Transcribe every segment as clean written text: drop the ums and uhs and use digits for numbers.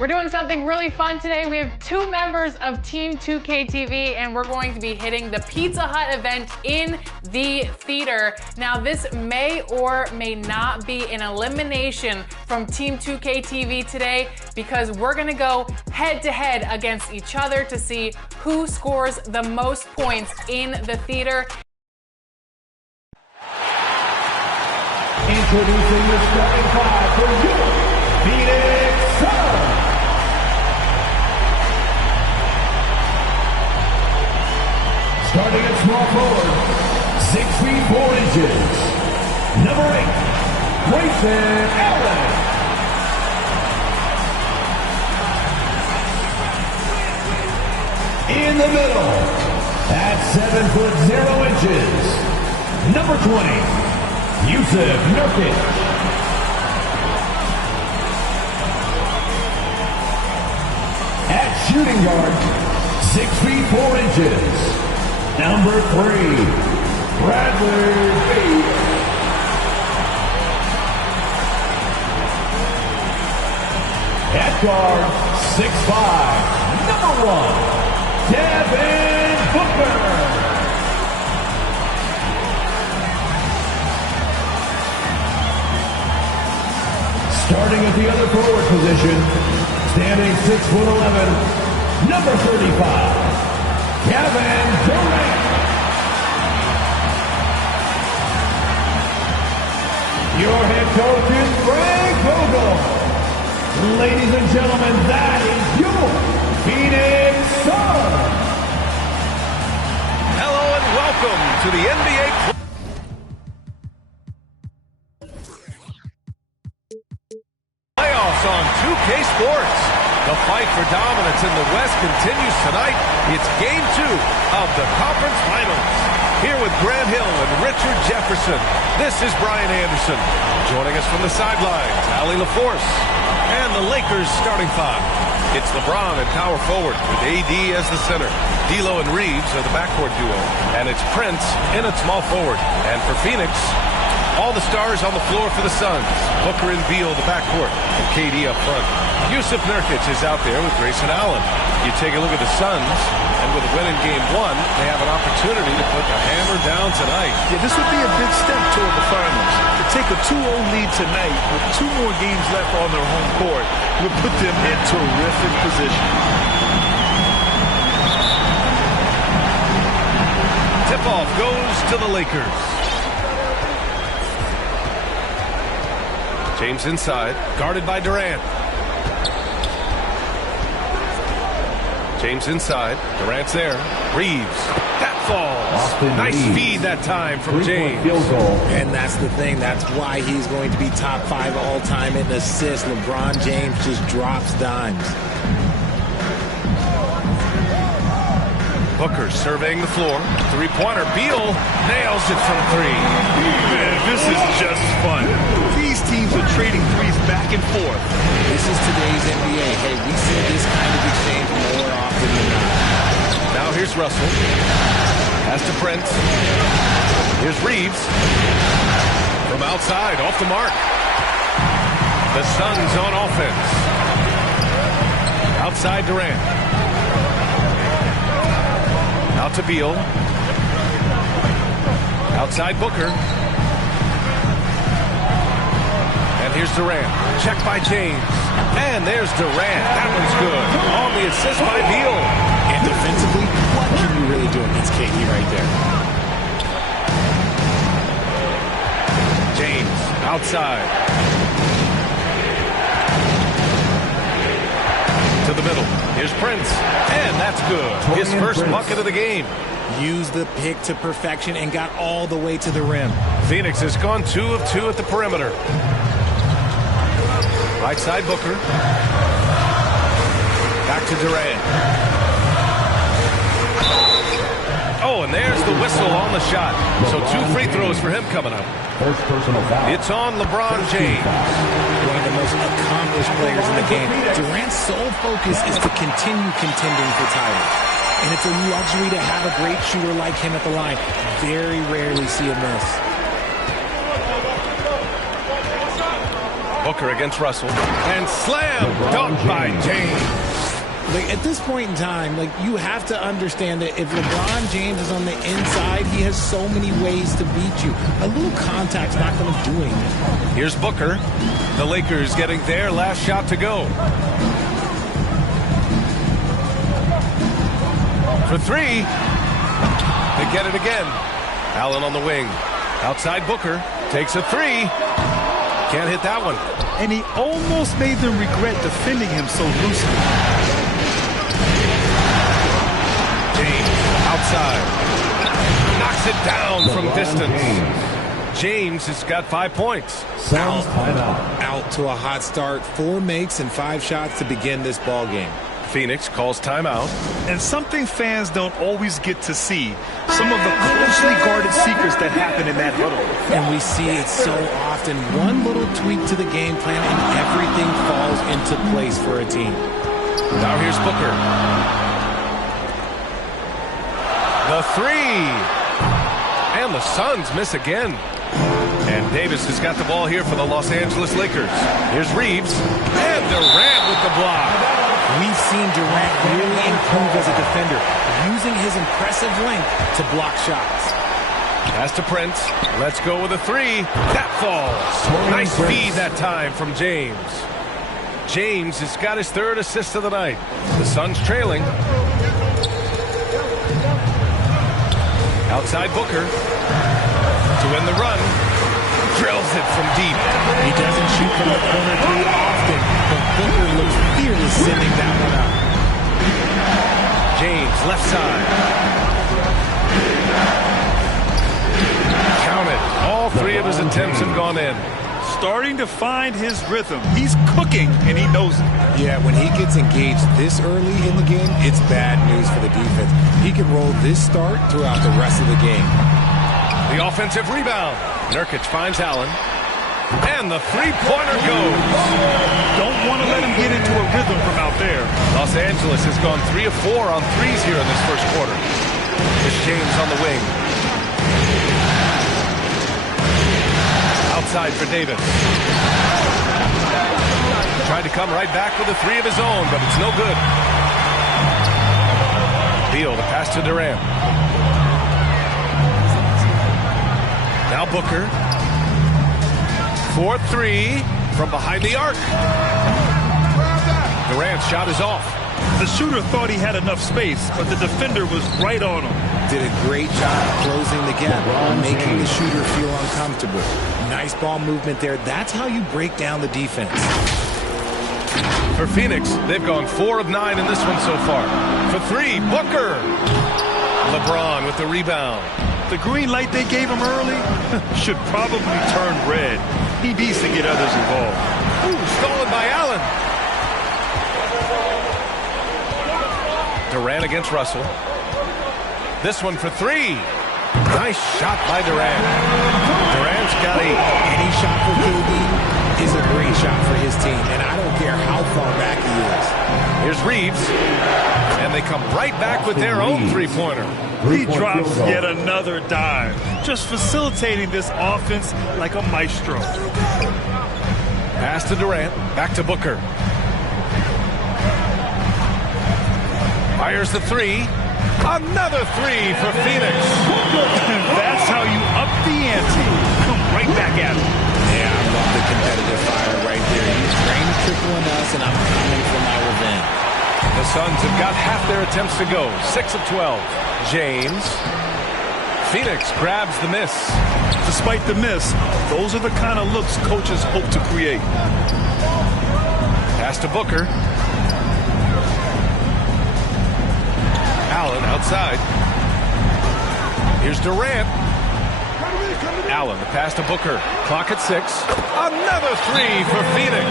We're doing something really fun today. We have two members of Team 2K TV, and we're going to be hitting the Pizza Hut event in the theater. Now, this may or may not be an elimination from Team 2K TV today, because we're gonna go head to head against each other to see who scores the most points in the theater. Introducing the starting five for your Phoenix Suns. Starting at small forward, 6 feet 4 inches. Number 8, Grayson Allen. In the middle, at 7 foot 0 inches. Number 20, Jusuf Nurkic. At shooting guard, 6 feet 4 inches. Number 3, Bradley Beal. At guard, 6'5", number 1, Devin Booker. Starting at the other forward position, standing 6'11", number 35, Kevin Durant. Your head coach is Frank Vogel. Ladies and gentlemen, that is your Phoenix Suns. Hello and welcome to the NBA playoffs on 2K Sports. The fight for dominance in the West continues tonight. It's Game 2 of the Conference Finals. Here with Grant Hill and Richard Jefferson, this is Brian Anderson. Joining us from the sidelines, Allie LaForce. And the Lakers starting five. It's LeBron at power forward with AD as the center. D'Lo and Reeves are the backcourt duo. And it's Prince in at small forward. And for Phoenix, all the stars on the floor for the Suns. Booker and Beal, the backcourt, and KD up front. Jusuf Nurkic is out there with Grayson Allen. You take a look at the Suns, and with a win in Game 1, they have an opportunity to put the hammer down tonight. Yeah, this would be a big step toward the finals. To take a 2-0 lead tonight with 2 more games left on their home court would put them in terrific position. Tip-off goes to the Lakers. James inside, guarded by Durant. James inside, Durant's there. Reeves, that falls. Nice feed that time from James. And that's the thing. That's why he's going to be top 5 all-time in assists. LeBron James just drops dimes. Booker surveying the floor. Three-pointer. Beal nails it from 3. Man, this is just fun. These teams are trading threes back and forth. This is today's NBA. Hey, we see this kind of exchange more often than not. Now here's Russell. Pass to Prince. Here's Reeves. From outside, off the mark. The Suns on offense. Outside Durant. Out to Beal. Outside Booker. And here's Durant. Checked by James. And there's Durant. That one's good. On the assist by Beal. And defensively, what can you really do against KD right there? James outside. To the middle. Here's Prince. And that's good. His first bucket of the game. Used the pick to perfection and got all the way to the rim. Phoenix has gone 2 of 2 at the perimeter. Right side Booker. Back to Durant. Oh, and there's the whistle on the shot. So 2 free throws for him coming up. First personal foul. It's on LeBron James. One of the most accomplished players in the game. Durant's sole focus is to continue contending for titles. And it's a luxury to have a great shooter like him at the line. Very rarely see a miss. Booker against Russell. And slam dunk by James. Like, at this point in time, like, you have to understand that if LeBron James is on the inside, he has so many ways to beat you. A little contact's not going to do anything. Here's Booker. The Lakers getting their last shot to go. For three. They get it again. Allen on the wing. Outside Booker. Takes a three. Can't hit that one. And he almost made them regret defending him so loosely. James outside. Knocks it down from distance. James has got 5 points. Out to a hot start. 4 makes and 5 shots to begin this ball game. Phoenix calls timeout. And something fans don't always get to see. Some of the closely guarded secrets that happen in that huddle. And we see it so often. One little tweak to the game plan and everything falls into place for a team. Now here's Booker. The three. And the Suns miss again. And Davis has got the ball here for the Los Angeles Lakers. Here's Reeves. And Durant with the block. We've seen Durant really improve as a defender, using his impressive length to block shots. Pass to Prince. Let's go with a three. That falls. Nice feed that time from James. James has got his 3rd assist of the night. The Suns trailing. Outside Booker. To win the run. Drills it from deep. He doesn't shoot from the corner too often, but Booker looks fearless sending that one out. James, left side. Count it. All 3 of his attempts have gone in. Starting to find his rhythm. He's cooking, and he knows it. Yeah, when he gets engaged this early in the game, it's bad news for the defense. He can roll this start throughout the rest of the game. The offensive rebound. Nurkic finds Allen. And the three-pointer goes. Don't want to let him get into a rhythm from out there. Los Angeles has gone 3 of 4 on threes here in this first quarter. Here's James on the wing. Outside for Davis. Tried to come right back with a 3 of his own, but it's no good. Beal, the pass to Durant. Now Booker. 4-3 from behind the arc. Durant's shot is off. The shooter thought he had enough space, but the defender was right on him. Did a great job closing the gap, making the shooter feel uncomfortable. Nice ball movement there. That's how you break down the defense. For Phoenix, they've gone 4 of 9 in this one so far. For 3, Booker. LeBron with the rebound. The green light they gave him early should probably turn red. He needs to get others involved. Ooh, stolen by Allen. Durant against Russell. This one for 3. Nice shot by Durant. Durant's got 8. Any shot for KD is a great shot for his team, and I don't care how far back he is. Here's Reeves. And they come right back with their own three-pointer. He drops yet another dive, just facilitating this offense like a maestro. Pass to Durant, back to Booker. Fires the 3. Another 3 for Phoenix. That's how you up the ante. Come right back at him. Yeah, I love the competitive fire right there. He's rain tripling us, and I'm coming for my revenge. The Suns have got half their attempts to go. 6 of 12. James. Phoenix grabs the miss. Despite the miss, those are the kind of looks coaches hope to create. Pass to Booker. Allen outside. Here's Durant. Allen, the pass to Booker. Clock at 6. Another 3 for Phoenix.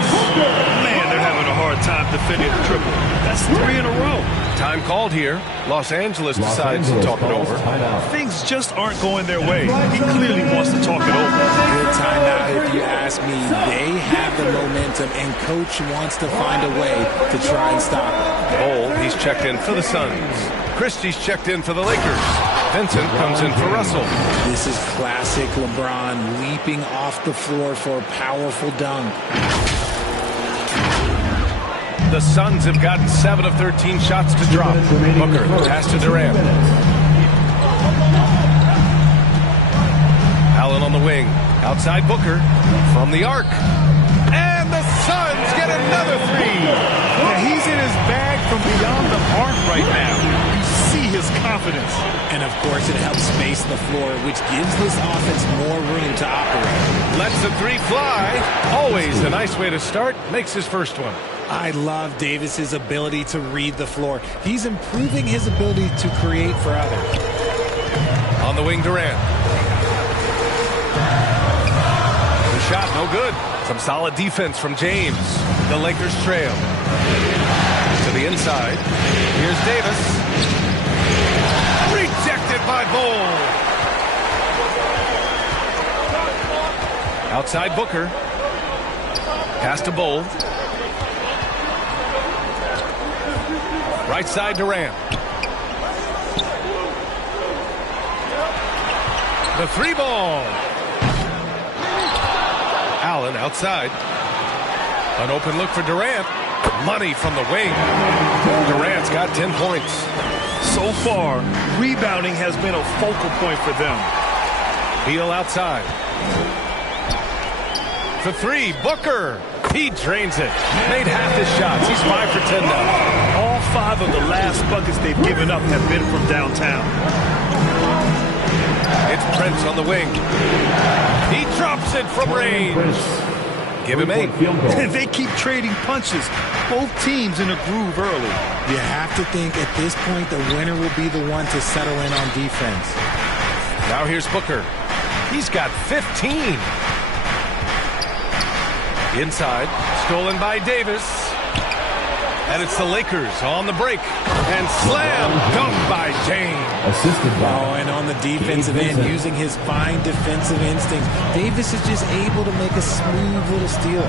Man, they're having a hard time defending the triple. That's 3 in a row. Time called here. Los Angeles decides to talk it over. Things just aren't going their way. He clearly wants to talk it over. Good timeout if you ask me. They have the momentum, and Coach wants to find a way to try and stop it. Old, he's checked in for the Suns. Christie's checked in for the Lakers. Vincent comes in for Russell. This is classic LeBron leaping off the floor for a powerful dunk. The Suns have gotten 7 of 13 shots to drop. Booker, pass to Durant. Allen on the wing. Outside Booker. From the arc. And the Suns get another three. Yeah, he's in his bag from beyond the arc right now. You see his confidence. And of course, it helps space the floor, which gives this offense more room to operate. Lets the three fly. Always a nice way to start. Makes his first one. I love Davis's ability to read the floor. He's improving his ability to create for others. On the wing, Durant. The shot, no good. Some solid defense from James. The Lakers trail. To the inside. Here's Davis. Rejected by Bol. Outside Booker. Pass to Bol. Right side Durant. The three ball. Allen outside. An open look for Durant. Money from the wing. Durant's got 10 points. So far, rebounding has been a focal point for them. Beal outside. For three, Booker. He drains it. Made half his shots. He's 5 for 10 now. All 5 of the last buckets they've given up have been from downtown. It's Prince on the wing. He drops it from range. Give him 8. They keep trading punches. Both teams in a groove early. You have to think at this point the winner will be the one to settle in on defense. Now here's Booker. He's got 15. Inside, stolen by Davis. And it's the Lakers on the break. And slam dunk by James. Assisted by. Oh, and on the defensive end, using his fine defensive instincts, Davis is just able to make a smooth little steal.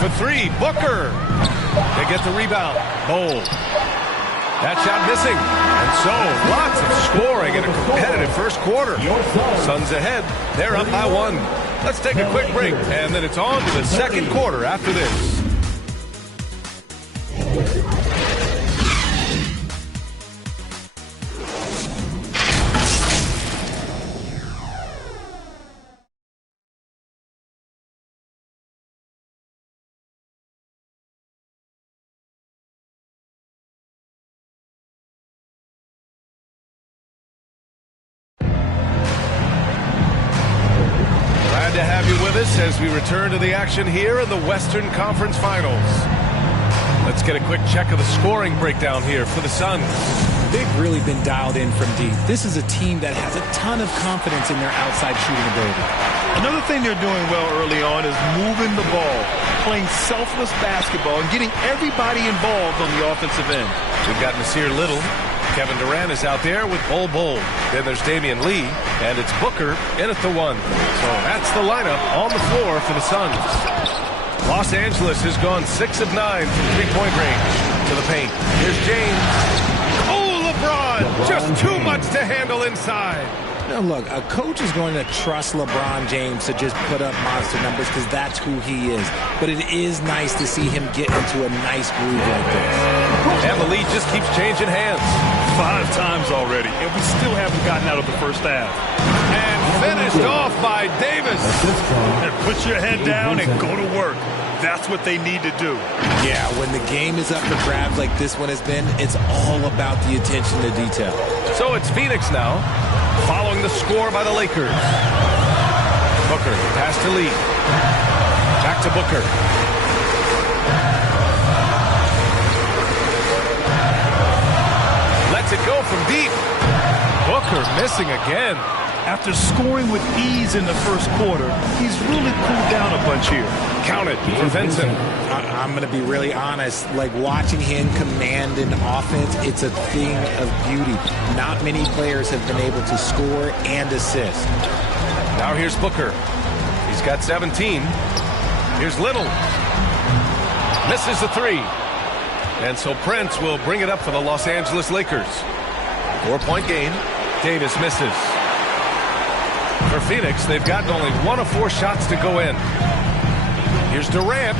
For three, Booker. They get the rebound. Bol. That shot missing. And so, lots of scoring in a competitive first quarter. Suns ahead. They're up by 1. Let's take a quick break, and then it's on to the second quarter after this. To have you with us as we return to the action here in the Western Conference Finals. Let's get a quick check of the scoring breakdown here for the Suns. They've really been dialed in from deep. This is a team that has a ton of confidence in their outside shooting ability. Another thing they're doing well early on is moving the ball, playing selfless basketball, and getting everybody involved on the offensive end. We've got Nasir Little. Kevin Durant is out there with Bol. Then there's Damian Lee, and it's Booker in at the 1. So that's the lineup on the floor for the Suns. Los Angeles has gone 6 of 9 from three-point range to the paint. Here's James. Oh, LeBron! Just too much to handle inside. Now, look, a coach is going to trust LeBron James to just put up monster numbers because that's who he is. But it is nice to see him get into a nice groove like this. And the lead just keeps changing hands. 5 times already, and we still haven't gotten out of the first half. And finished off by Davis. And put your head down and go to work. That's what they need to do. Yeah, when the game is up for grabs like this one has been, it's all about the attention to detail. So it's Phoenix now, following the score by the Lakers. Booker, pass to Lee. Back to Booker. Lets it go from deep. Booker missing again. After scoring with ease in the first quarter, he's really cooled down a bunch here. Count it for Vincent. I'm going to be really honest. Like, watching him command an offense, it's a thing of beauty. Not many players have been able to score and assist. Now here's Booker. He's got 17. Here's Little. Misses the 3. And so Prince will bring it up for the Los Angeles Lakers. 4-point game. Davis misses. For Phoenix, they've gotten only 1 of 4 shots to go in. Here's Durant.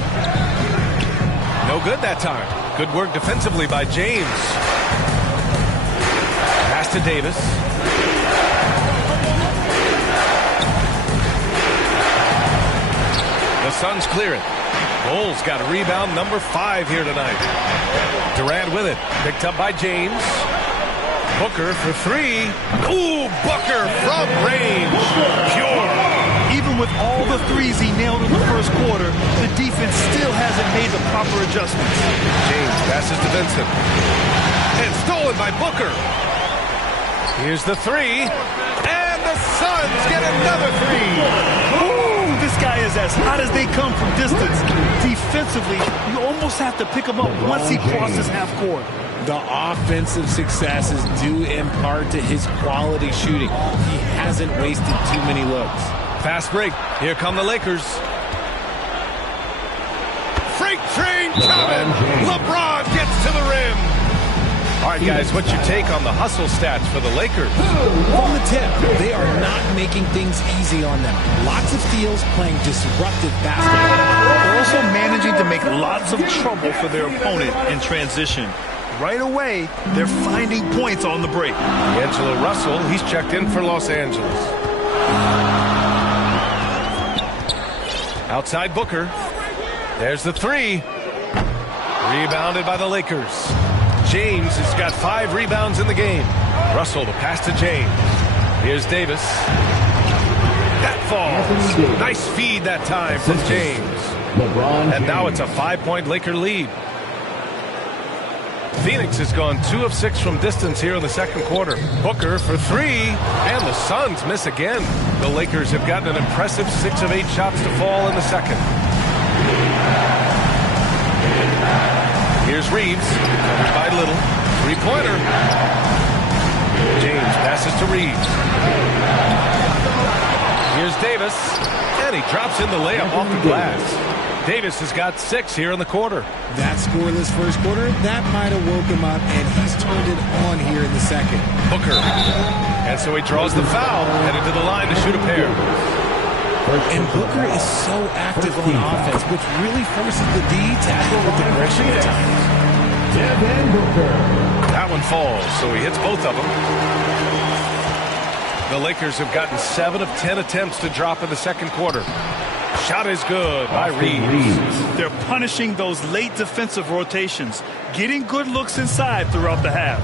No good that time. Good work defensively by James. Pass to Davis. The Suns clear it. Bulls got a rebound number 5 here tonight. Durant with it. Picked up by James. Booker for 3. Ooh, Booker from range. Pure. Even with all the threes he nailed in the first quarter, the defense still hasn't made the proper adjustments. James passes to Vincent. And stolen by Booker. Here's the 3. And the Suns get another 3. Ooh, this guy is as hot as they come from distance. Defensively, you almost have to pick him up once he crosses half court. The offensive successes due in part to his quality shooting. He hasn't wasted too many looks. Fast break. Here come the Lakers. Freight train coming. LeBron gets to the rim. All right, guys, what's your take on the hustle stats for the Lakers? From the tip, they are not making things easy on them. Lots of steals, playing disruptive basketball. They're also managing to make lots of trouble for their opponent in transition. Right away, they're finding points on the break. D'Angelo Russell, he's checked in for Los Angeles. Outside Booker. There's the 3. Rebounded by the Lakers. James has got 5 rebounds in the game. Russell to pass to James. Here's Davis. That falls. Nice feed that time from James. And now it's a 5-point Laker lead. Phoenix has gone 2 of 6 from distance here in the second quarter. Booker for 3, and the Suns miss again. The Lakers have gotten an impressive 6 of 8 shots to fall in the second. Here's Reeves, covered by Little. 3-pointer. James passes to Reeves. Here's Davis, and he drops in the layup off the glass. Davis has got 6 here in the quarter. That scoreless first quarter, that might have woke him up, and he's turned it on here in the second. Booker. And so he draws the foul, headed to the line to shoot a pair. And Booker is so active on offense, which really forces the D to act with aggression at times. Devin Booker. That one falls, so he hits both of them. The Lakers have gotten 7 of 10 attempts to drop in the second quarter. Shot is good by Reeves. They're punishing those late defensive rotations, getting good looks inside throughout the half.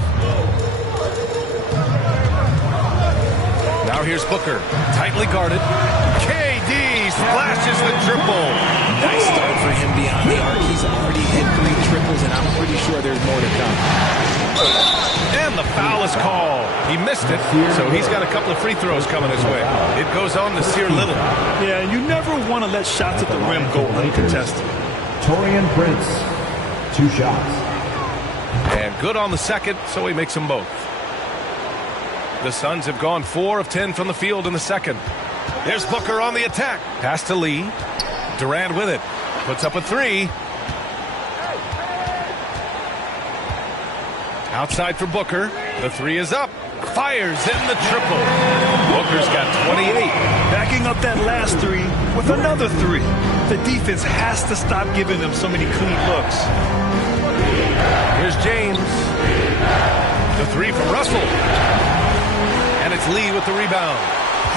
Now here's Booker, tightly guarded. KD splashes the triple. Nice start for him beyond the arc. He's already hit 3 triples, and I'm pretty sure there's more to come. And the foul is called. He missed it, so he's got a couple of free throws coming his way. It goes on to Sear Little. Yeah, you never want to let shots at the rim go uncontested. Taurean Prince, 2 shots. And good on the second, so he makes them both. The Suns have gone 4 of 10 from the field in the second. There's Booker on the attack. Pass to Lee. Durant with it. Puts up a 3. Outside for Booker. The 3 is up. Fires in the triple. Booker's got 28. Backing up that last 3 with another 3. The defense has to stop giving them so many clean looks. Here's James. The 3 from Russell. And it's Lee with the rebound.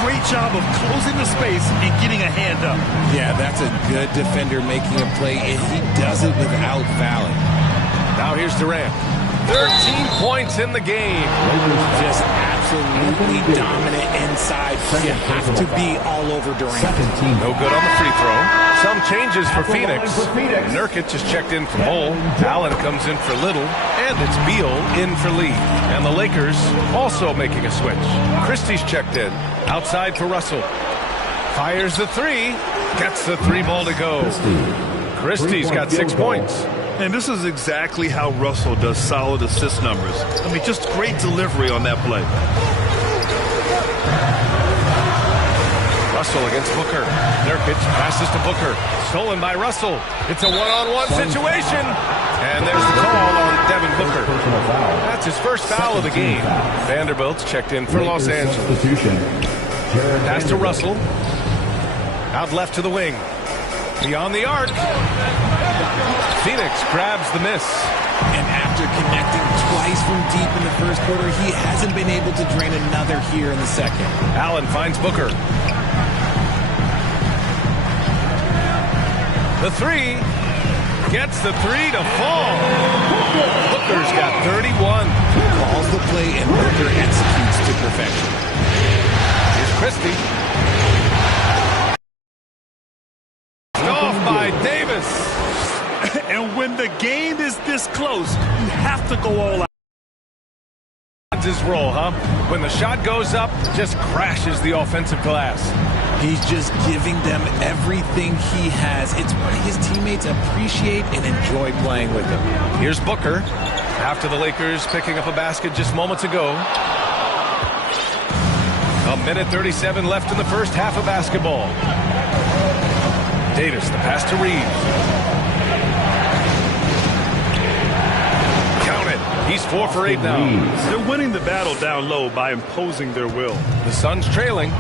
Great job of closing the space and getting a hand up. Yeah, that's a good defender making a play, and he does it without fouling. Now here's Durant. 13 points in the game. Just absolutely dominant inside. You have to be all over Durant. No good on the free throw. Some changes for Phoenix. Nurkic is checked in for Bull. Allen comes in for Little. And it's Beal in for Lee. And the Lakers also making a switch. Christie's checked in. Outside for Russell. Fires the 3. Gets the 3 ball to go. Christie's got 6 points. And this is exactly how Russell does solid assist numbers. I mean, just great delivery on that play. Russell against Booker. Nurkic passes to Booker. Stolen by Russell. It's a one-on-one situation. And there's the call on Devin Booker. That's his first foul of the game. Vanderbilt's checked in for Los Angeles. Pass to Russell. Out left to the wing. Beyond the arc. Phoenix grabs the miss. And after connecting twice from deep in the first quarter, he hasn't been able to drain another here in the second. Allen finds Booker. The three. Gets the three to fall. Booker's got 31. Calls the play and Booker executes to perfection. Here's Christie. Off by Davis. And when the game is this close, you have to go all out. That's his role, huh? When the shot goes up, just crashes the offensive glass. He's just giving them everything he has. It's why his teammates appreciate and enjoy playing with him. Here's Booker. After the Lakers picking up a basket just moments ago. A minute 37 left in the first half of basketball. Davis, the pass to Reeves. Count it. He's 4 for 8 now. They're winning the battle down low by imposing their will. The Suns trailing.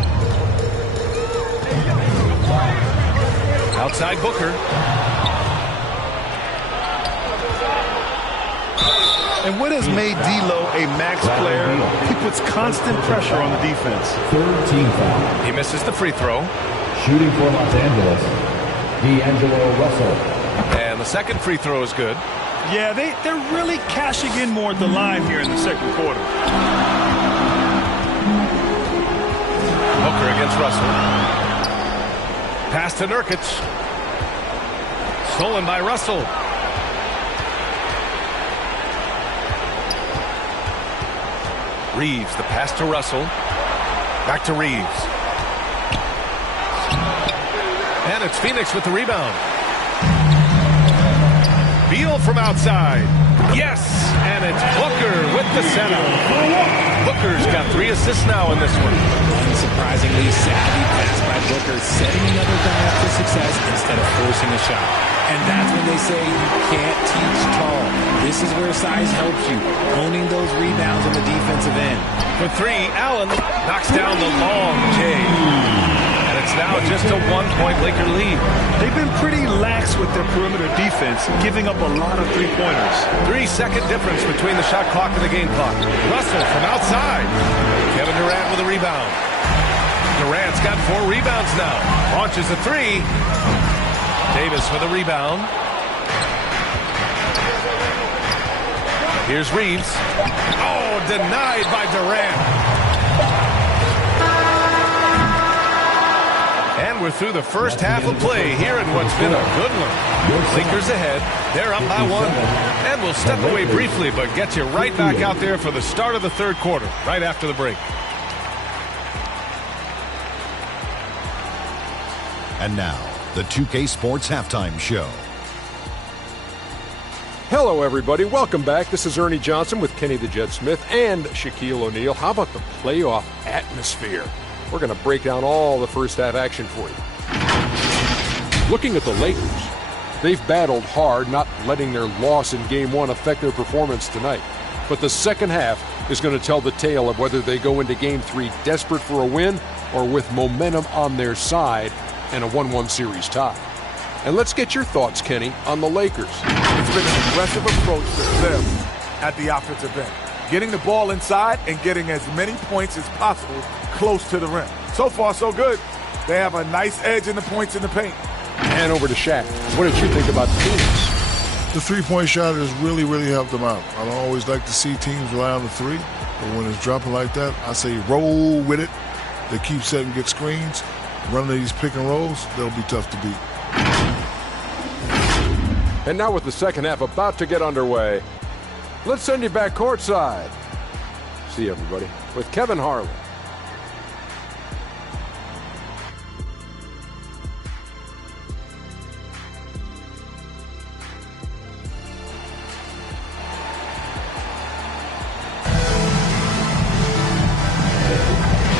Outside Booker. And what has made D'Lo a max player? He puts constant pressure on the defense. Third team foul. He misses the free throw. Shooting for Los Angeles, D'Angelo Russell. And the second free throw is good. Yeah, they're really cashing in more at the line here in the second quarter. Booker against Russell. Pass to Nurkic. Stolen by Russell. Reeves, the pass to Russell. Back to Reeves. And it's Phoenix with the rebound. Beal from outside. Yes, and it's Booker with the setup. Booker's got 3 assists now in this one. Unsurprisingly savvy pass by Booker, setting another guy up for success instead of forcing a shot. And that's when they say you can't teach tall. This is where size helps you, owning those rebounds on the defensive end. For 3, Allen knocks down the long J. And it's now just a 1-point Laker lead. They've been pretty lax with their perimeter defense, giving up a lot of three-pointers. 3-second difference between the shot clock and the game clock. Russell from outside. Kevin Durant with a rebound. Durant's got 4 rebounds now. Launches a 3. Davis with a rebound. Here's Reeves. Oh, denied by Durant. And we're through the first half of play here in what's been a good one. Lakers ahead. They're up by 1. And we'll step away briefly, but get you right back out there for the start of the third quarter, right after the break. And now, the 2K Sports Halftime Show. Hello, everybody. Welcome back. This is Ernie Johnson with Kenny the Jet Smith and Shaquille O'Neal. How about the playoff atmosphere? We're going to break down all the first half action for you. Looking at the Lakers, they've battled hard, not letting their loss in Game 1 affect their performance tonight. But the second half is going to tell the tale of whether they go into Game 3 desperate for a win or with momentum on their side and a 1-1 series tie. And let's get your thoughts, Kenny, on the Lakers. It's been an aggressive approach to them at the offensive end. Getting the ball inside and getting as many points as possible close to the rim. So far, so good. They have a nice edge in the points in the paint. And over to Shaq. What did you think about Phoenix? The three-point shot has really, really helped them out. I don't always like to see teams rely on the three, but when it's dropping like that, I say roll with it. They keep setting good screens. Running these pick and rolls, they'll be tough to beat. And now with the second half about to get underway, let's send you back courtside. See you, everybody, with Kevin Harlan.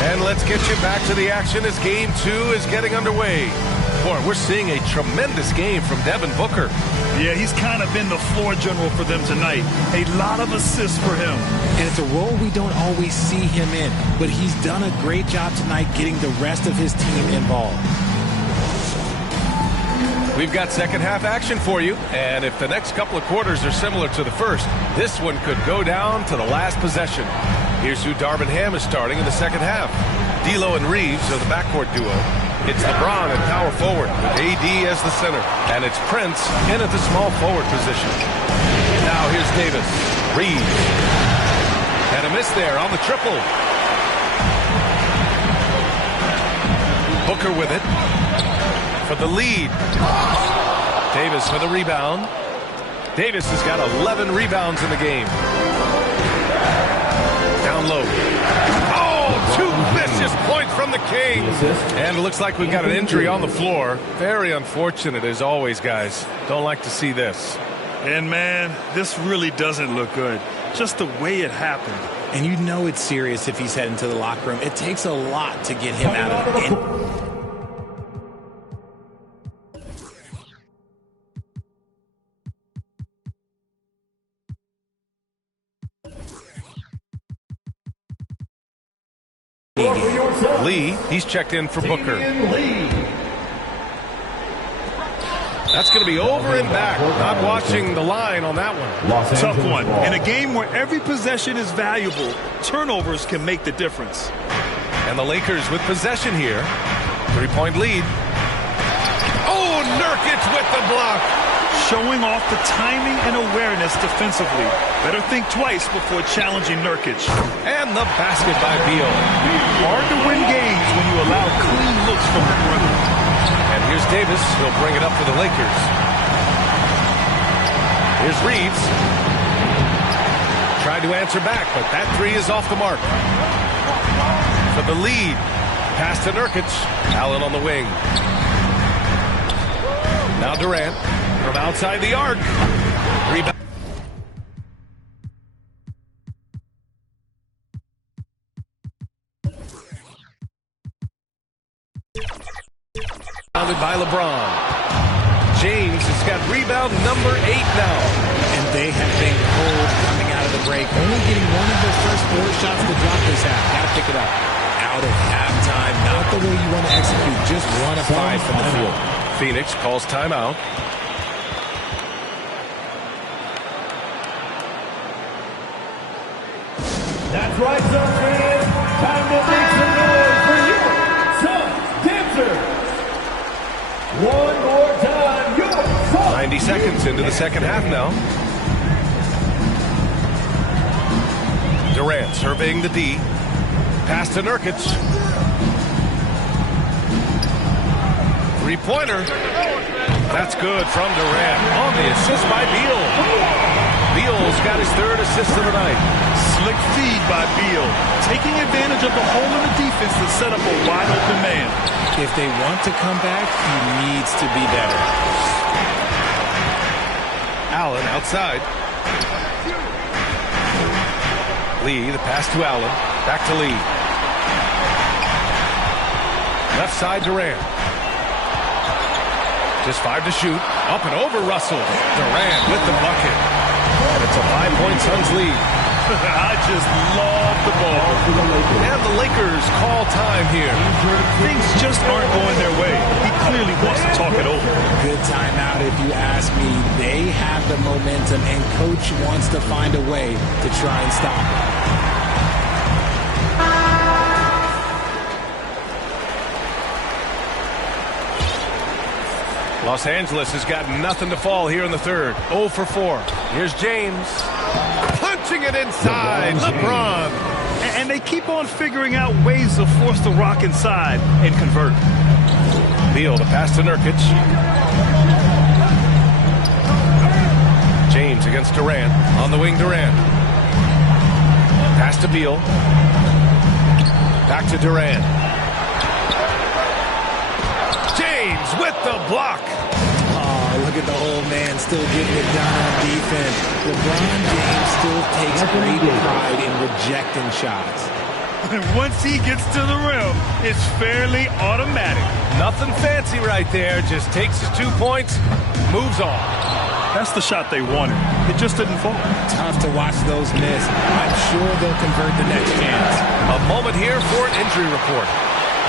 And let's get you back to the action as Game 2 is getting underway. Boy, we're seeing a tremendous game from Devin Booker. Yeah, he's kind of been the floor general for them tonight. A lot of assists for him. And it's a role we don't always see him in, but he's done a great job tonight getting the rest of his team involved. We've got second half action for you, and if the next couple of quarters are similar to the first, this one could go down to the last possession. Here's who Darvin Ham is starting in the second half. D'Lo and Reeves are the backcourt duo. It's LeBron at power forward with AD as the center, and it's Prince in at the small forward position. Now here's Davis, Reeves, and a miss there on the triple. Booker with it for the lead. Davis for the rebound. Davis has got 11 rebounds in the game. Down low. Oh, two vicious points from the Kings. And it looks like we've got an injury on the floor. Very unfortunate as always, guys. Don't like to see this. And man, this really doesn't look good. Just the way it happened. And you know it's serious if he's heading to the locker room. It takes a lot to get him out of it. Lee, he's checked in for Booker. That's going to be over and back. Not watching the line on that one. Tough one. In a game where every possession is valuable, turnovers can make the difference. And the Lakers with possession here. 3-point lead. Oh, Nurkic with the block. Showing off the timing and awareness defensively. Better think twice before challenging Nurkic. And the basket by Beal. Hard to win games when you allow clean looks from the perimeter. And here's Davis. He'll bring it up for the Lakers. Here's Reeves. Tried to answer back, but that three is off the mark. For the lead. Pass to Nurkic. Allen on the wing. Now Durant. From outside the arc. Rebound. Bounded by LeBron. James has got rebound number 8 now. And they have been cold coming out of the break. Only getting one of their first 4 shots to drop this half. Got to pick it up. Out of halftime. Not the way you want to execute. Just 1 of 5 from the field. Phoenix calls timeout. That's right, Suns fans. Time to make some noise for your Suns dancers. One more time, your Suns. 90 seconds into the second half now. Durant surveying the D. Pass to Nurkic. Three-pointer. That's good from Durant on the assist by Beal. Beal's got his 3rd assist of the night. Slick feed by Beal. Taking advantage of the hole in the defense to set up a wide-open man. If they want to come back, he needs to be better. Allen outside. Lee, the pass to Allen. Back to Lee. Left side Durant. Just 5 to shoot. Up and over Russell. Durant with the bucket. And it's a 5-point Suns lead. I just love the ball. And the Lakers call time here. Things just aren't going their way. He clearly wants to talk it over. Good timeout if you ask me. They have the momentum, and Coach wants to find a way to try and stop it. Los Angeles has got nothing to fall here in the third. 0 for 4. Here's James. Punching it inside. LeBron. And they keep on figuring out ways to force the rock inside and convert. Beal, the pass to Nurkic. James against Durant. On the wing, Durant. Pass to Beal. Back to Durant. James with the block. Oh, look at the old man still getting it done on defense. LeBron James still takes great pride in rejecting shots. And once he gets to the rim, it's fairly automatic. Nothing fancy right there. Just takes his 2 points, moves on. That's the shot they wanted. It just didn't fall. Tough to watch those miss. I'm sure they'll convert the next chance. A moment here for an injury report.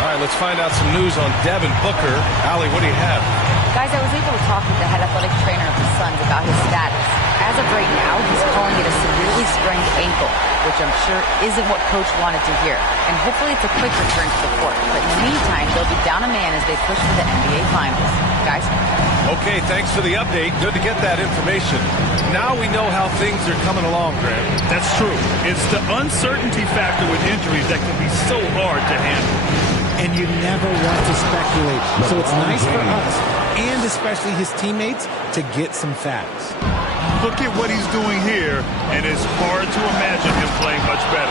All right, let's find out some news on Devin Booker. Allie, what do you have? Guys, I was able to talk with the head athletic trainer of the Suns about his status. As of right now, he's calling it a severely sprained ankle, which I'm sure isn't what Coach wanted to hear. And hopefully it's a quick return to the court. But in the meantime, they'll be down a man as they push for the NBA Finals. Guys? Okay, thanks for the update. Good to get that information. Now we know how things are coming along, Grant. That's true. It's the uncertainty factor with injuries that can be so hard to handle. And you never want to speculate. So it's nice for us, and especially his teammates, to get some facts. Look at what he's doing here, and it's hard to imagine him playing much better.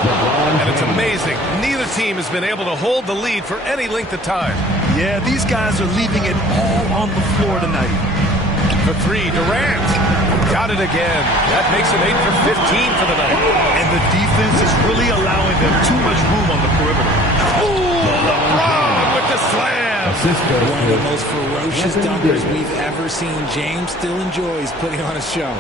And it's amazing. Neither team has been able to hold the lead for any length of time. Yeah, these guys are leaving it all on the floor tonight. For three, Durant. Got it again. That makes him 8 for 15 for the night. And the defense is really allowing them too much room on the perimeter. LeBron with the slam. One of the most ferocious dunkers we've ever seen. James still enjoys putting on a show.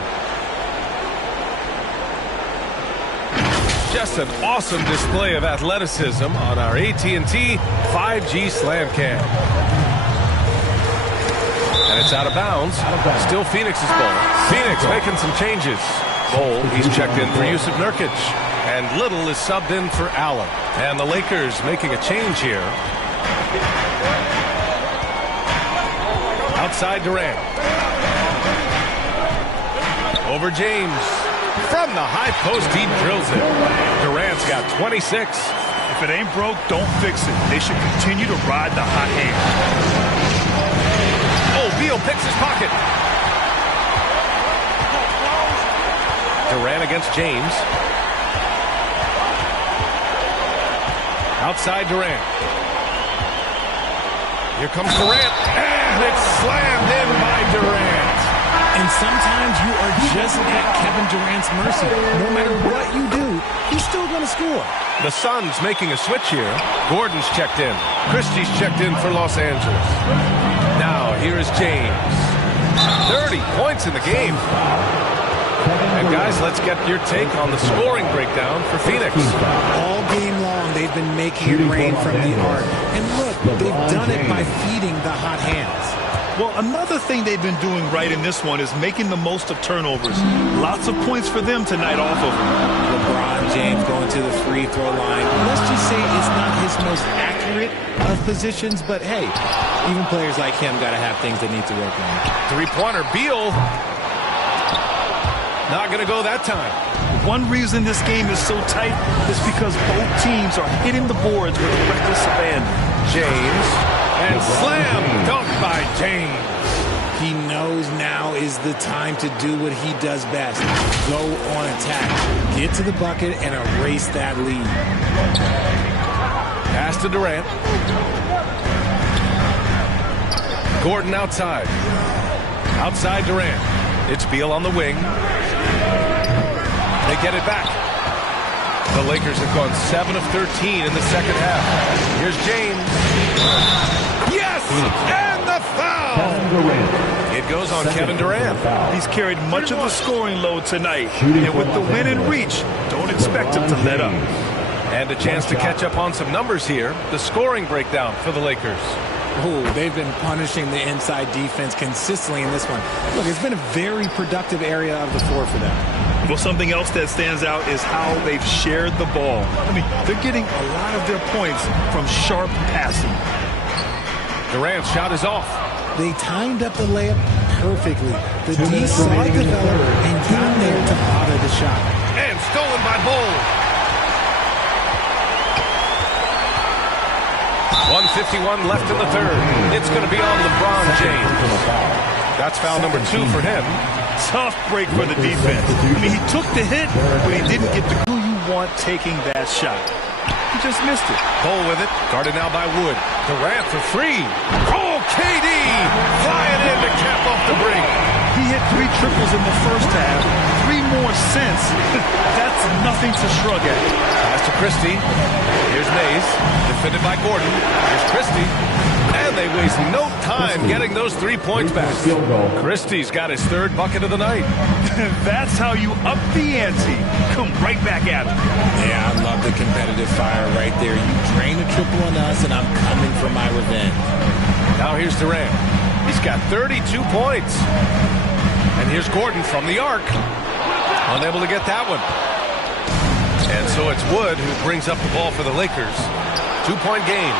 Just an awesome display of athleticism on our AT&T 5G Slam Cam. And it's out of bounds. Still Phoenix's ball. Phoenix making some changes. Bol, he's checked in for Jusuf Nurkic. And Little is subbed in for Allen. And the Lakers making a change here. Outside Durant. Over James. From the high post, he drills it. Durant's got 26. If it ain't broke, don't fix it. They should continue to ride the hot hand. Oh, Beal picks his pocket. Durant against James. Outside Durant. Here comes Durant. And it's slammed in by Durant. And sometimes you are just at Kevin Durant's mercy. No matter what you do, he's still going to score. The Suns making a switch here. Gordon's checked in. Christie's checked in for Los Angeles. Now, here is James. 30 points in the game. And guys, let's get your take on the scoring breakdown for Phoenix. All game long, they've been making it rain from the arc. And look, they've done it by feeding the hot hands. Well, another thing they've been doing right in this one is making the most of turnovers. Lots of points for them tonight off of them. LeBron James going to the free throw line. Let's just say it's not his most accurate of positions, but hey, even players like him got to have things they need to work on. Three-pointer, Beal. Not going to go that time. One reason this game is so tight is because both teams are hitting the boards with reckless abandon. James. And slam dunk by James. He knows now is the time to do what he does best. Go on attack. Get to the bucket and erase that lead. Pass to Durant. Gordon outside. Outside Durant. It's Beal on the wing. They get it back. The Lakers have gone 7 of 13 in the second half. Here's James. Yes! And the foul! It goes on Kevin Durant. He's carried much of the scoring load tonight. And with the win in reach, don't expect him to let up. And a chance to catch up on some numbers here. The scoring breakdown for the Lakers. Oh, they've been punishing the inside defense consistently in this one. Look, it's been a very productive area of the floor for them. Well, something else that stands out is how they've shared the ball. I mean, they're getting a lot of their points from sharp passing. Durant's shot is off. They timed up the layup perfectly. The D saw it develop and got there to auto the shot. And stolen by Bol. 1:51 left in the third. It's going to be on LeBron James. That's foul number 2 for him. Tough break for the defense. I mean, he took the hit, but he didn't get the who you want taking that shot. He just missed it. Bol with it. Guarded now by Wood. Durant for 3. Oh, KD! Flying in to cap off the break. He hit 3 triples in the first half. 3 more since. That's nothing to shrug at. Pass to Christie. Here's Mays. Defended by Gordon. Here's Christie. And they waste no time getting those 3 points back. Christie's got his 3rd bucket of the night. That's how you up the ante. Come right back at him. Yeah, I love the competitive fire right there. You drain a triple on us, and I'm coming for my revenge. Now here's Durant. He's got 32 points. And here's Gordon from the arc. Unable to get that one. And so it's Wood who brings up the ball for the Lakers. 2-point game.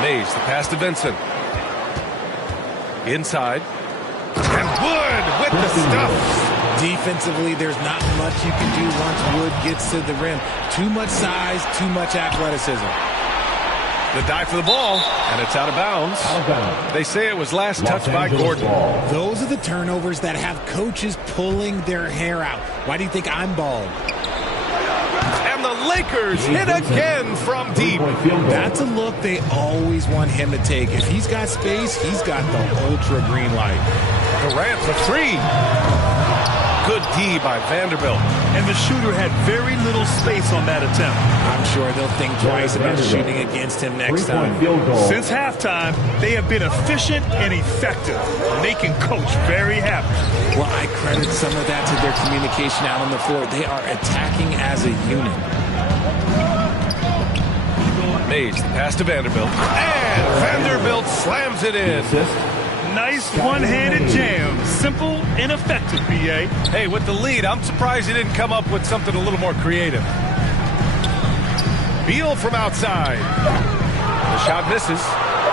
Mays, the pass to Vincent. Inside. And Wood with the stuff. Defensively, there's not much you can do once Wood gets to the rim. Too much size, too much athleticism. The dive for the ball, and it's out of bounds. They say it was last touched by Gordon. Those are the turnovers that have coaches pulling their hair out. Why do you think I'm bald? And the Lakers hit again from deep. That's a look they always want him to take. If he's got space, he's got the ultra green light. Durant for 3. Good D by Vanderbilt. And the shooter had very little space on that attempt. I'm sure they'll think twice about shooting against him next time. Since halftime, they have been efficient and effective, making Coach very happy. Well, I credit some of that to their communication out on the floor. They are attacking as a unit. Mays, the pass to Vanderbilt. And Vanderbilt slams it in. Nice one-handed jam. Simple and effective, B.A. Hey, with the lead, I'm surprised he didn't come up with something a little more creative. Beal from outside. The shot misses.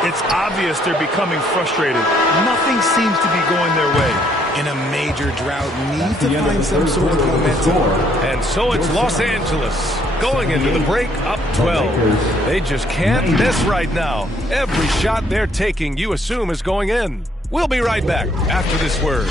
It's obvious they're becoming frustrated. Nothing seems to be going their way. In a major drought, need to find some sort of momentum. And so it's Los Angeles going into the break up 12. They just can't miss right now. Every shot they're taking, you assume, is going in. We'll be right back after this word.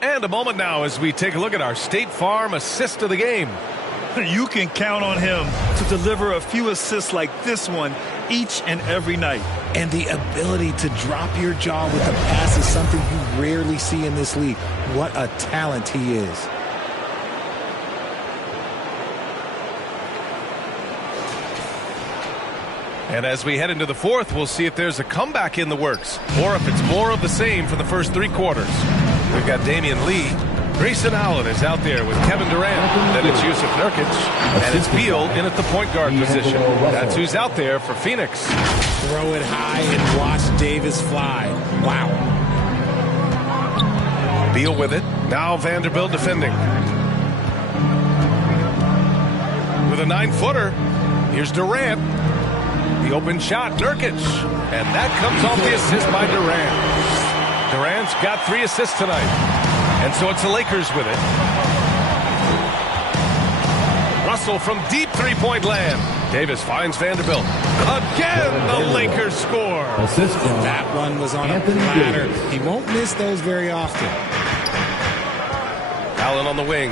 And a moment now as we take a look at our State Farm assist of the game. You can count on him to deliver a few assists like this one each and every night. And the ability to drop your jaw with a pass is something you rarely see in this league. What a talent he is. And as we head into the fourth, we'll see if there's a comeback in the works or if it's more of the same for the first 3 quarters. We've got Damian Lee. Grayson Allen is out there with Kevin Durant. Then it's Yusuf Nurkic. And it's Beal in at the point guard position. That's who's out there for Phoenix. Throw it high and watch Davis fly. Wow. Beal with it. Now Vanderbilt defending. With a 9-footer. Here's Durant. The open shot, Nurkic. And that comes off the assist by Durant. Durant's got 3 assists tonight. And so it's the Lakers with it. Russell from deep 3-point land. Davis finds Vanderbilt. Again, the Lakers score. That one was on a platter. He won't miss those very often. Allen on the wing.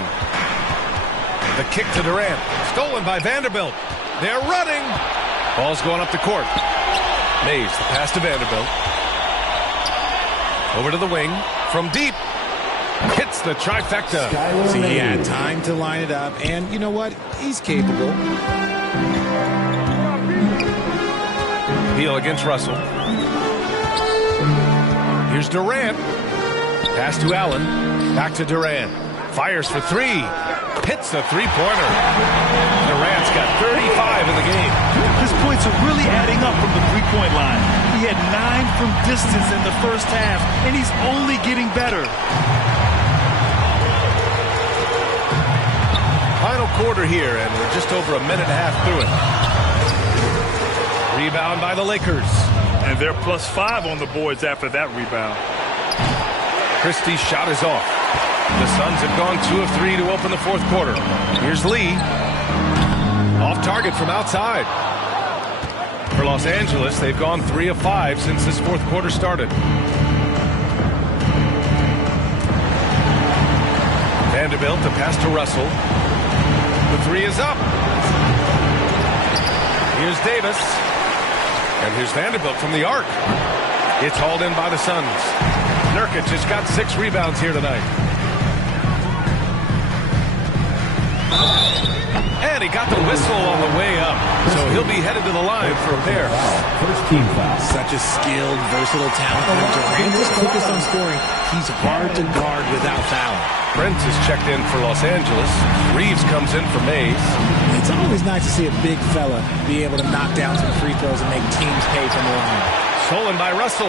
The kick to Durant. Stolen by Vanderbilt. They're running. Ball's going up the court. Mays, the pass to Vanderbilt. Over to the wing. From deep. Hits the trifecta. So he had time to line it up. And you know what? He's capable. Beal against Russell. Here's Durant. Pass to Allen. Back to Durant. Fires for 3. Hits the 3-pointer. Durant's got 35 in the game. His points are really adding up from the 3-point line. He had 9 from distance in the first half, and he's only getting better. Final quarter here, and we're just over a minute and a half through it. Rebound by the Lakers. And they're +5 on the boards after that rebound. Christie's shot is off. The Suns have gone 2 of 3 to open the fourth quarter. Here's Lee. Off target from outside. For Los Angeles, they've gone 3 of 5 since this fourth quarter started. Vanderbilt, the pass to Russell. The 3 is up. Here's Davis. And here's Vanderbilt from the arc. It's hauled in by the Suns. Nurkic has got 6 rebounds here tonight. And he got the whistle on the way up. So he'll be headed to the line for a pair. First team foul. Such a skilled, versatile talent. When Durant is focused on scoring, he's hard to guard without fouling. Brent is checked in for Los Angeles. Reeves comes in for Mays. It's always nice to see a big fella be able to knock down some free throws and make teams pay from the line. Stolen by Russell.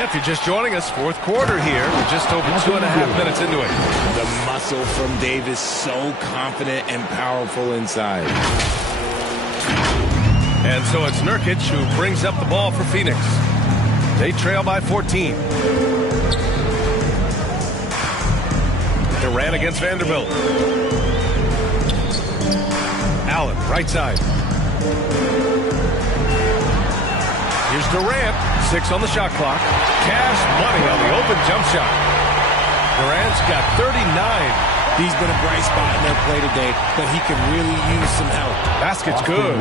If you're just joining us, fourth quarter here. We're just over 2.5 minutes into it. The muscle from Davis, so confident and powerful inside. And so it's Nurkic who brings up the ball for Phoenix. They trail by 14. Durant against Vanderbilt. Allen, right side. Here's Durant. 6 on the shot clock. Cash money on the open jump shot. Durant's got 39. He's been a bright spot in their play today, but he could really use some help. Basket's good.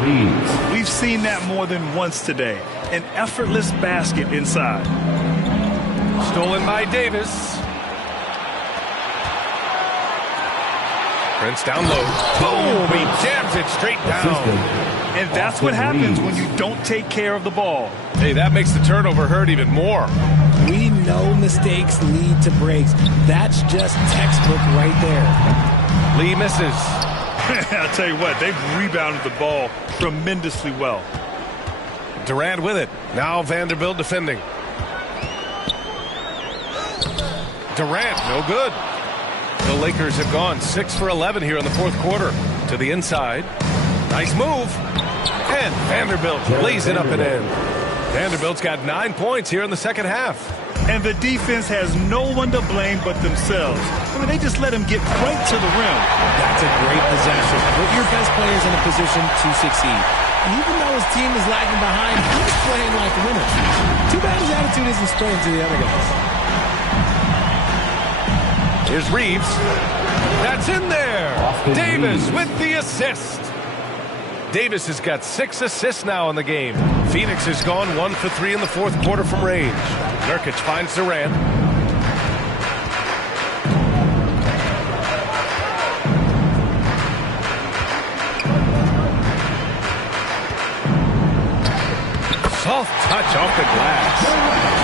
We've seen that more than once today. An effortless basket inside. Stolen by Davis. Prince down low. Boom! He jams it straight down. And that's what happens when you don't take care of the ball. Hey, that makes the turnover hurt even more. We know mistakes lead to breaks. That's just textbook right there. Lee misses. I'll tell you what, they've rebounded the ball tremendously well. Durant with it. Now Vanderbilt defending. Durant, no good. The Lakers have gone 6 for 11 here in the fourth quarter. To the inside. Nice move. And Vanderbilt lays it up and in. Vanderbilt's got 9 points here in the second half. And the defense has no one to blame but themselves. I mean, they just let him get right to the rim. That's a great possession. Put your best players in a position to succeed. And even though his team is lagging behind, he's playing like a winner. Too bad his attitude isn't spreading to the other guys. Here's Reeves. That's in there. Davis with the assist. Davis has got 6 assists now in the game. Phoenix has gone 1 for 3 in the fourth quarter from range. Nurkic finds Durant. Soft touch off the glass.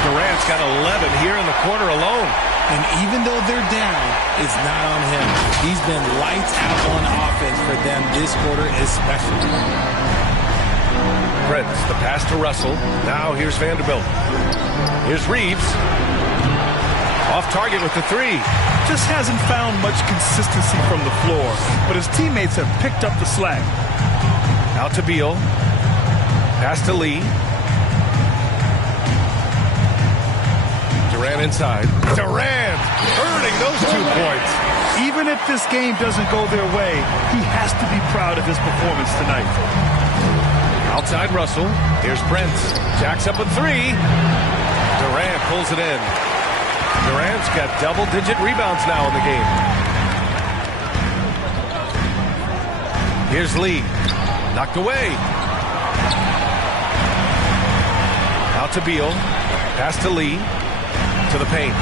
Durant's got 11 here in the quarter alone. And even though they're down, it's not on him. He's been lights out on offense for them this quarter especially. Prince, the pass to Russell. Now here's Vanderbilt. Here's Reeves. Off target with the 3. Just hasn't found much consistency from the floor, but his teammates have picked up the slack. Out to Beal. Pass to Lee. Durant inside. Durant earning those 2 points. Even if this game doesn't go their way, he has to be proud of his performance tonight. Outside Russell. Here's Brent. Jacks up a 3. Durant pulls it in. Durant's got double-digit rebounds now in the game. Here's Lee. Knocked away. Out to Beal. Pass to Lee. To the paint.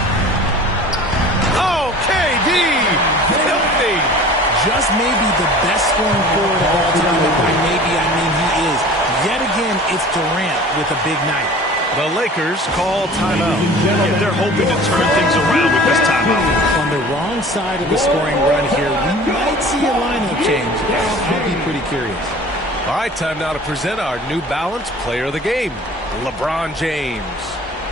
Oh, KD! Filthy! Just maybe the best scoring forward of all time. And by maybe, I mean he is. Yet again, it's Durant with a big night. The Lakers call timeout. Yeah, they're hoping to turn things around with this timeout. On the wrong side of the scoring run here, we might see a lineup change. I'll be pretty curious. All right, time now to present our New Balance Player of the Game, LeBron James.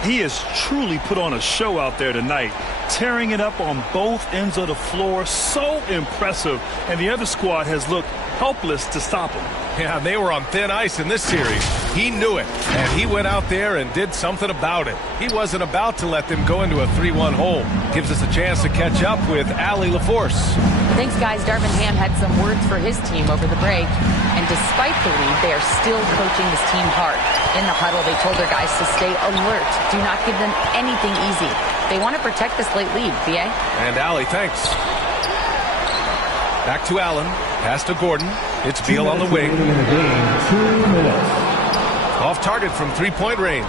He has truly put on a show out there tonight, tearing it up on both ends of the floor. So impressive, and the other squad has looked helpless to stop him. Yeah, they were on thin ice in this series. He knew it, and he went out there and did something about it. He wasn't about to let them go into a 3-1 hole. Gives us a chance to catch up with Allie LaForce. Thanks, guys. Darvin Ham had some words for his team over the break. And despite the lead, they are still coaching this team hard. In the huddle, they told their guys to stay alert. Do not give them anything easy. They want to protect this late lead, BA. And Allie, thanks. Back to Allen. Pass to Gordon. It's Beal on the wing. 2 minutes. Off target from three-point range.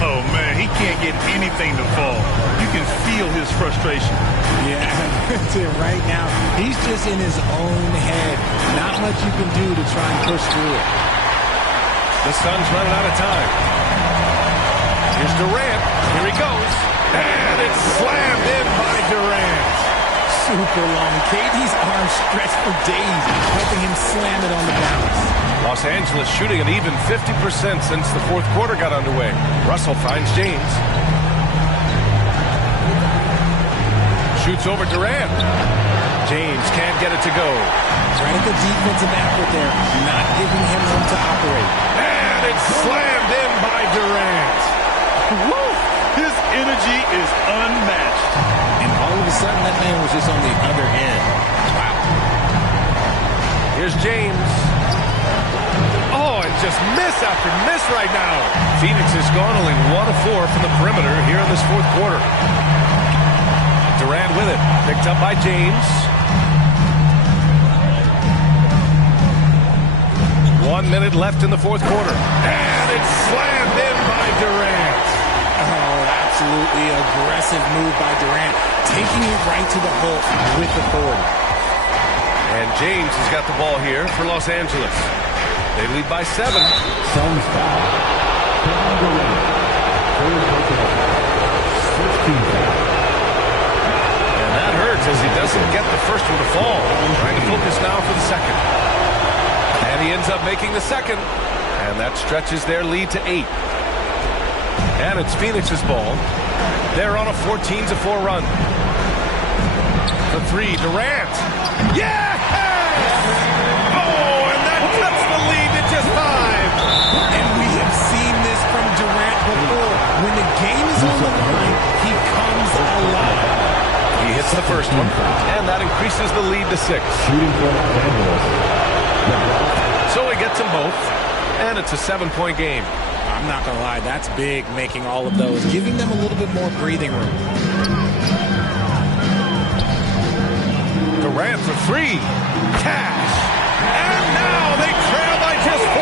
Oh, man, he can't get anything to fall. You can feel his frustration. Yeah, that's it right now. He's just in his own head. Not much you can do to try and push through it. The Suns running out of time. Here's Durant. Here he goes. And it's slammed in by Durant. Super long. KD's arms stretched for days, helping him slam it on the bounce. Los Angeles shooting an even 50% since the fourth quarter got underway. Russell finds James. Shoots over Durant. James can't get it to go. Trying the defensive effort there, not giving him room to operate. And it's slammed in by Durant. Woo! His energy is unmatched. And all of a sudden, that man was just on the other end. Wow. Here's James. Oh, and just miss after miss right now. Phoenix has gone only 1 of 4 from the perimeter here in this fourth quarter. Durant with it. Picked up by James. 1 minute left in the fourth quarter. And it's slammed in by Durant. Oh, absolutely aggressive move by Durant. Taking it right to the hole with authority. And James has got the ball here for Los Angeles. They lead by 7. Suns foul. Kevin Durant. Third personal foul. 16th foul. And that hurts as he doesn't get the first one to fall. Trying to focus now for the second. And he ends up making the second. And that stretches their lead to 8. And it's Phoenix's ball. They're on a 14-4 run. The 3, Durant. Yes! Oh, and that cuts the lead to just 5. And we have seen this from Durant before. When the game is on the line, he comes alive. He hits the first one, and that increases the lead to 6. Shooting for Los Angeles. So he gets them both, and it's a 7-point game. I'm not going to lie, that's big, making all of those, giving them a little bit more breathing room. Durant for 3. Cash. And now they trail by just 4.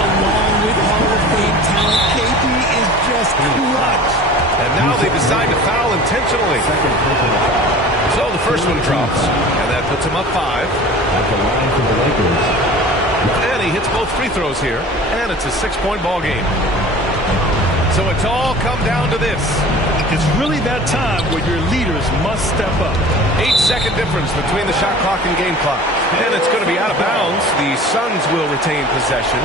Along with Hall of Fame talent, KD is just clutch. And now they decide to foul intentionally. So the first one drops, and that puts him up 5. At the line for the Lakers. And he hits both free throws here, and it's a 6-point ball game. So it's all come down to this. It's really that time where your leaders must step up. 8-second difference between the shot clock and game clock. And it's going to be out of bounds. The Suns will retain possession.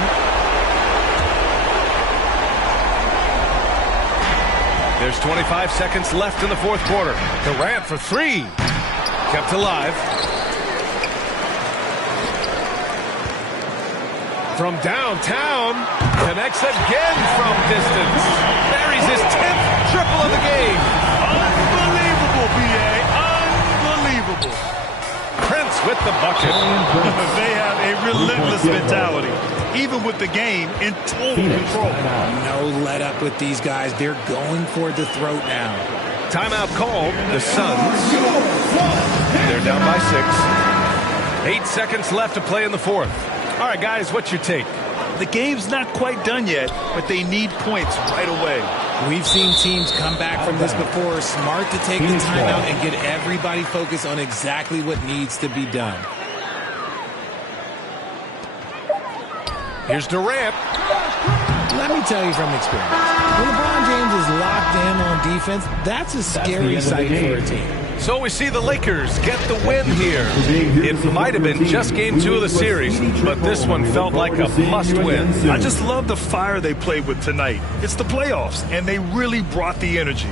There's 25 seconds left in the fourth quarter. Durant for 3. Kept alive. From downtown, connects again from distance. Buries his 10th triple of the game. Unbelievable, B.A. Unbelievable. Prince with the bucket. They have a relentless mentality, even with the game in total control. No let up with these guys. They're going for the throat now. Timeout called. The Suns. They're down by 6. 8 seconds left to play in the fourth. All right, guys, what's your take? The game's not quite done yet, but they need points right away. We've seen teams come back from this before. Smart to take the timeout and get everybody focused on exactly what needs to be done. Here's Durant. Let me tell you from experience, when LeBron James is locked in on defense, that's a scary sight for a team. So we see the Lakers get the win here. It might have been just game 2 of the series, but this one felt like a must-win. I just love the fire they played with tonight. It's the playoffs, and they really brought the energy.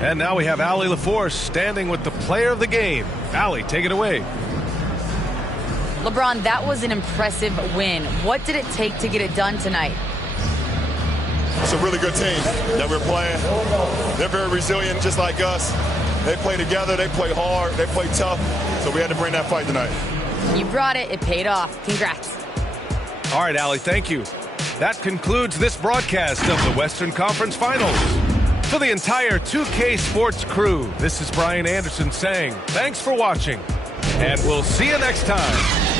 And now we have Allie LaForce standing with the player of the game. Allie, take it away. LeBron, that was an impressive win. What did it take to get it done tonight? It's a really good team that we're playing. They're very resilient, just like us. They play together, they play hard, they play tough, so we had to bring that fight tonight. You brought it. It paid off. Congrats. All right, Allie, thank you. That concludes this broadcast of the Western Conference Finals. For the entire 2K Sports crew, this is Brian Anderson saying thanks for watching And we'll see you next time.